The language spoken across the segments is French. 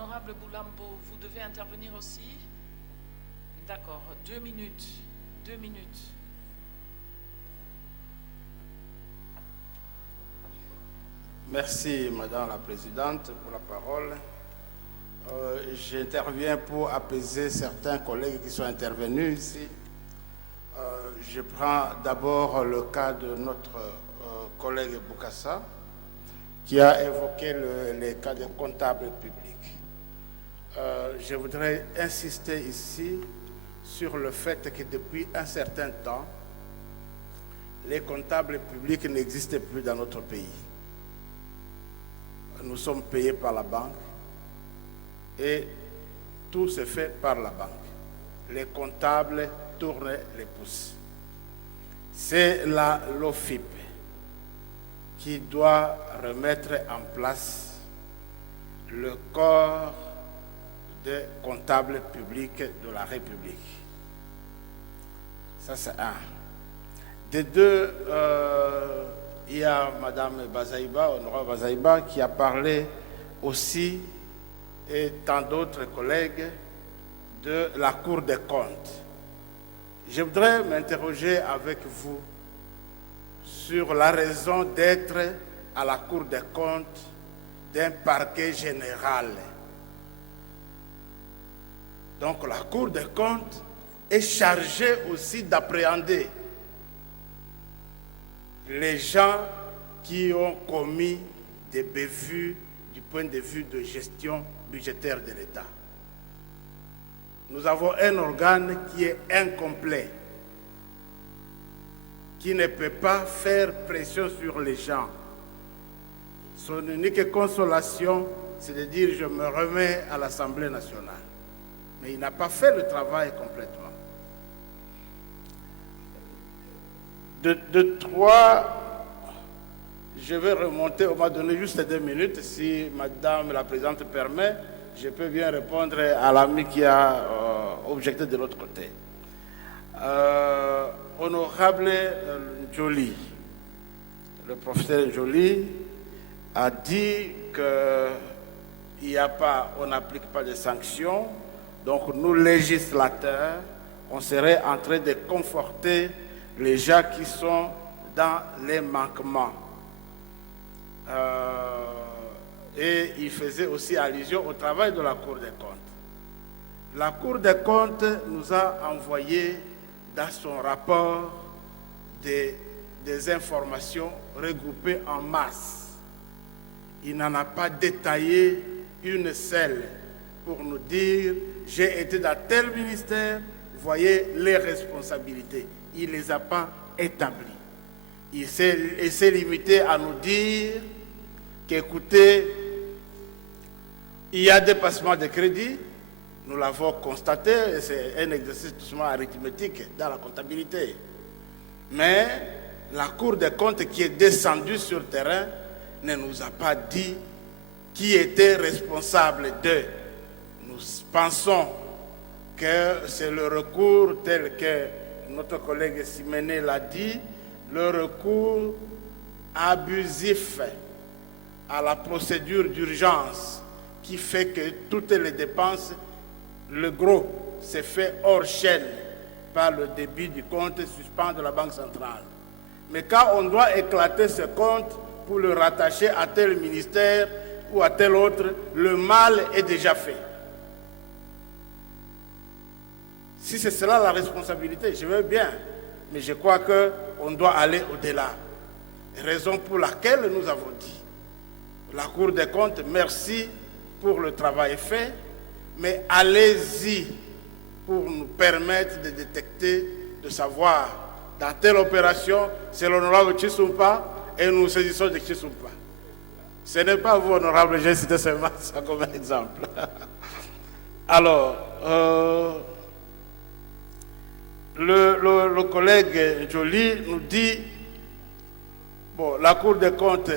Honorable Boulambo, vous devez intervenir aussi. D'accord, 2 minutes. 2 minutes. Merci, Madame la Présidente, pour la parole. J'interviens pour apaiser certains collègues qui sont intervenus ici. Je prends d'abord le cas de notre collègue Boukassa, qui a évoqué les cas des comptables publics. Je voudrais insister ici sur le fait que depuis un certain temps, les comptables publics n'existent plus dans notre pays. Nous sommes payés par la banque et tout se fait par la banque. Les comptables tournent les pouces. C'est l'OFIP qui doit remettre en place le corps des comptables publics de la République. Ça, c'est un. De deux, il y a Mme Bazaïba, Honorable Bazaïba, qui a parlé aussi, et tant d'autres collègues, de la Cour des comptes. Je voudrais m'interroger avec vous sur la raison d'être à la Cour des comptes d'un parquet général. Donc la Cour des comptes est chargée aussi d'appréhender les gens qui ont commis des bévues du point de vue de gestion budgétaire de l'État. Nous avons un organe qui est incomplet, qui ne peut pas faire pression sur les gens. Son unique consolation, c'est de dire « je me remets à l'Assemblée nationale ». Mais il n'a pas fait le travail complètement. De trois, je vais remonter, on m'a donné juste 2 minutes, si Madame la Présidente permet, je peux bien répondre à l'ami qui a objecté de l'autre côté. Honorable Joly, le professeur Joly a dit qu'il n'y a pas, on n'applique pas de sanctions, donc nous législateurs, on serait en train de conforter les gens qui sont dans les manquements. Et il faisait aussi allusion au travail de la Cour des comptes. La Cour des comptes nous a envoyé dans son rapport des informations regroupées en masse. Il n'en a pas détaillé une seule pour nous dire « j'ai été dans tel ministère, voyez les responsabilités ». Il ne les a pas établies. Il s'est limité à nous dire qu'écoutez, il y a dépassement de crédit, nous l'avons constaté, c'est un exercice tout simplement arithmétique dans la comptabilité. Mais la Cour des comptes qui est descendue sur le terrain ne nous a pas dit qui était responsable de. Nous pensons que c'est le recours tel que notre collègue Simené l'a dit, le recours abusif à la procédure d'urgence qui fait que toutes les dépenses, le gros, c'est fait hors chaîne par le débit du compte suspens de la Banque centrale. Mais quand on doit éclater ce compte pour le rattacher à tel ministère ou à tel autre, le mal est déjà fait. Si c'est cela la responsabilité, je veux bien, mais je crois qu'on doit aller au-delà. Raison pour laquelle nous avons dit, la Cour des comptes, merci pour le travail fait, mais allez-y pour nous permettre de détecter, de savoir, dans telle opération, c'est l'honorable Tchissoumpa et nous saisissons de Tchissoumpa. Ce n'est pas vous, honorable, j'ai cité seulement ça comme un exemple. Alors, le collègue Joly nous dit, bon, la Cour des comptes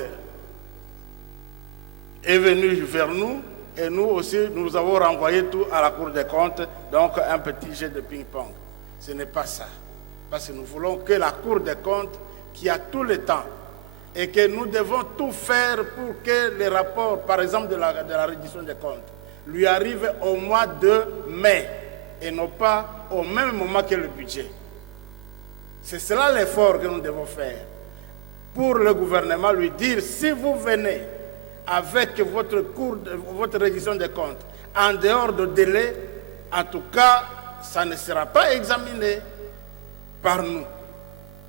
est venue vers nous et nous aussi, nous avons renvoyé tout à la Cour des comptes, donc un petit jeu de ping-pong. Ce n'est pas ça. Parce que nous voulons que la Cour des comptes, qui a tout le temps, et que nous devons tout faire pour que les rapports, par exemple de la reddition des comptes, lui arrive au mois de mai et non pas au même moment que le budget. C'est cela l'effort que nous devons faire pour le gouvernement, lui dire, si vous venez avec votre révision des comptes en dehors de délai, en tout cas, ça ne sera pas examiné par nous.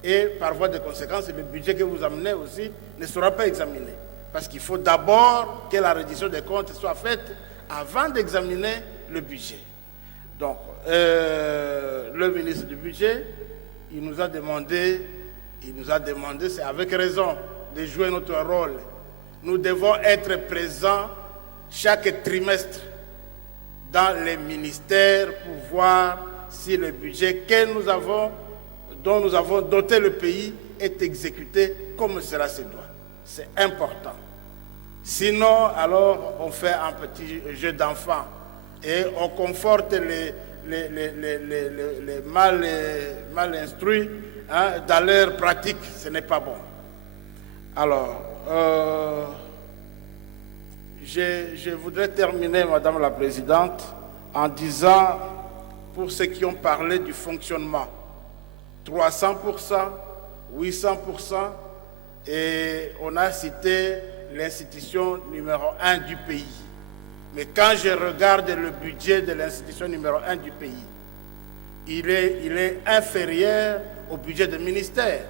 Et par voie de conséquence, le budget que vous amenez aussi ne sera pas examiné. Parce qu'il faut d'abord que la reddition des comptes soit faite avant d'examiner le budget. Donc, le ministre du budget, il nous a demandé, c'est avec raison, de jouer notre rôle. Nous devons être présents chaque trimestre dans les ministères pour voir si le budget dont nous avons doté le pays est exécuté comme cela se doit. C'est important. Sinon, alors, on fait un petit jeu d'enfant et on conforte les mal instruits dans leur pratique. Ce n'est pas bon. Alors, je voudrais terminer, Madame la Présidente, en disant, pour ceux qui ont parlé du fonctionnement, 300%, 800%, et on a cité l'institution numéro 1 du pays. Mais quand je regarde le budget de l'institution numéro 1 du pays, il est inférieur au budget du ministère.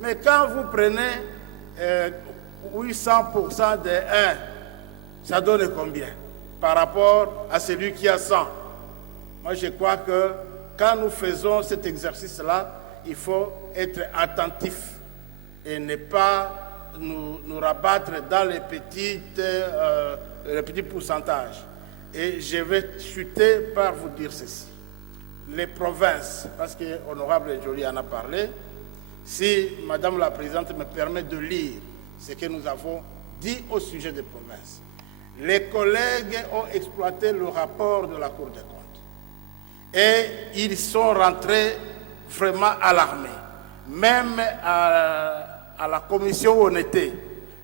Mais quand vous prenez 800% de 1, ça donne combien par rapport à celui qui a 100? Moi, je crois que quand nous faisons cet exercice-là, il faut être attentif et ne pas nous rabattre dans les petits pourcentages. Et je vais chuter par vous dire ceci. Les provinces, parce que Honorable Joly en a parlé, si Madame la Présidente me permet de lire ce que nous avons dit au sujet des provinces. Les collègues ont exploité le rapport de la Cour des comptes. Et ils sont rentrés vraiment alarmés. Même à la commission où on était,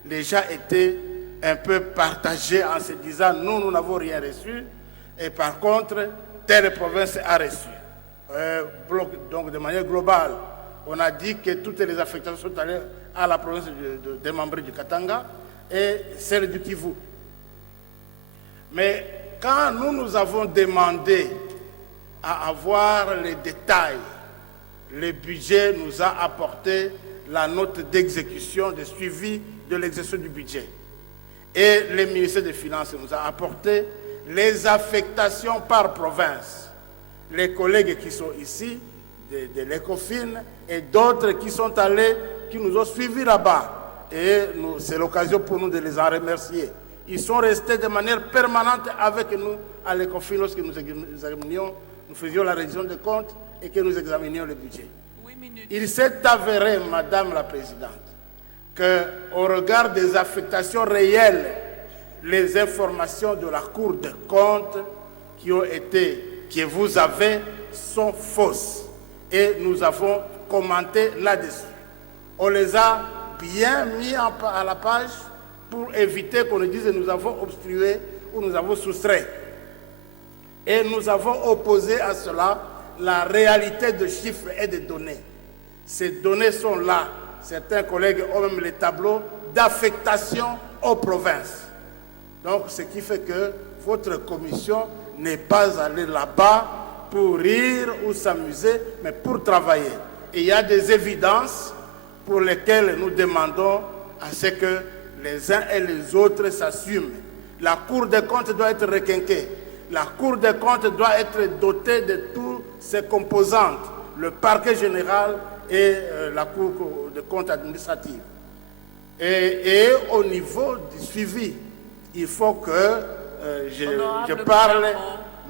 les gens étaient un peu partagés en se disant nous n'avons rien reçu et par contre telle province a reçu. Donc de manière globale, on a dit que toutes les affectations sont allées à la province des membres du Katanga et celle du Kivu. Mais quand nous avons demandé à avoir les détails, le budget nous a apporté la note d'exécution, de suivi de l'exécution du budget. Et le ministère des Finances nous a apporté les affectations par province. Les collègues qui sont ici, de l'ECOFIN, et d'autres qui sont allés, qui nous ont suivis là-bas. Et c'est l'occasion pour nous de les en remercier. Ils sont restés de manière permanente avec nous à l'ECOFIN lorsque nous faisions la révision des comptes et que nous examinions le budget. Il s'est avéré, Madame la Présidente, qu'au regard des affectations réelles, les informations de la Cour des comptes que vous avez sont fausses. Et nous avons commenté là-dessus. On les a bien mis à la page pour éviter qu'on nous dise que nous avons obstrué ou nous avons soustrait. Et nous avons opposé à cela la réalité de chiffres et de données. Ces données sont là. Certains collègues ont même les tableaux d'affectation aux provinces. Donc, ce qui fait que votre commission n'est pas allée là-bas pour rire ou s'amuser, mais pour travailler. Et il y a des évidences pour lesquelles nous demandons à ce que les uns et les autres s'assument. La Cour des comptes doit être requinquée. La Cour des comptes doit être dotée de toutes ses composantes, le parquet général et la Cour des comptes administrative. Et au niveau du suivi, il faut que je parle,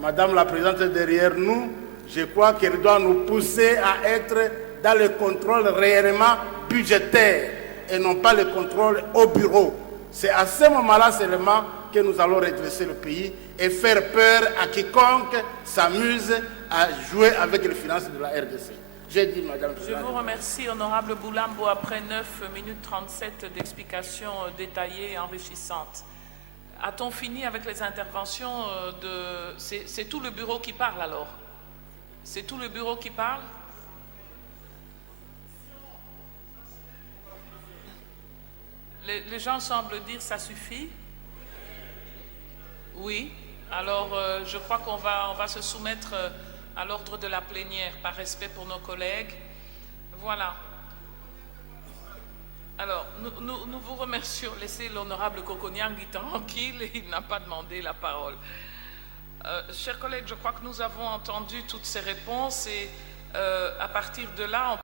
Madame la Présidente derrière nous, je crois qu'elle doit nous pousser à être dans le contrôle réellement budgétaire et non pas le contrôle au bureau. C'est à ce moment-là seulement que nous allons redresser le pays et faire peur à quiconque s'amuse à jouer avec les finances de la RDC. J'ai dit, Madame. Je vous remercie, Honorable Boulambo, après 9 minutes 37 d'explications détaillées et enrichissantes. A-t-on fini avec les interventions de... C'est tout le bureau qui parle alors? C'est tout le bureau qui parle? Les gens semblent dire ça suffit. Oui. Alors je crois qu'on va se soumettre à l'ordre de la plénière par respect pour nos collègues. Voilà. Alors, nous vous remercions. Laissez l'honorable Kokonyangui tranquille, il n'a pas demandé la parole. Chers collègues, je crois que nous avons entendu toutes ces réponses et à partir de là, on